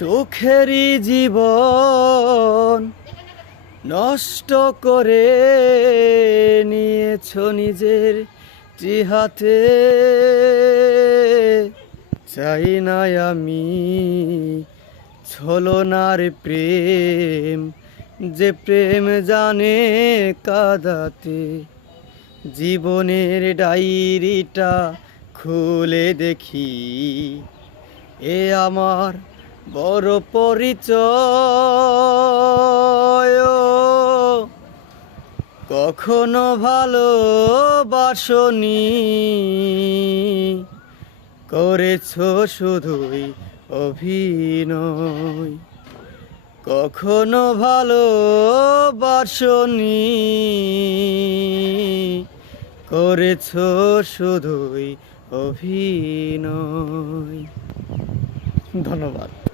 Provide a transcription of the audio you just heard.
সুখেরই জীবন নষ্ট করে নিয়েছ নিজের হাতে। চাই না আমি ছলনার প্রেম, যে প্রেম জানে কাঁদাতে। জীবনের ডায়েরিটা খুলে দেখি, এ আমার বড় পরিচয়। কখনো ভালোবাসনি, করেছ শুধুই অভিনয়। কখনো ভালোবাসনি, করেছ শুধুই অভিনয়। ধন্যবাদ।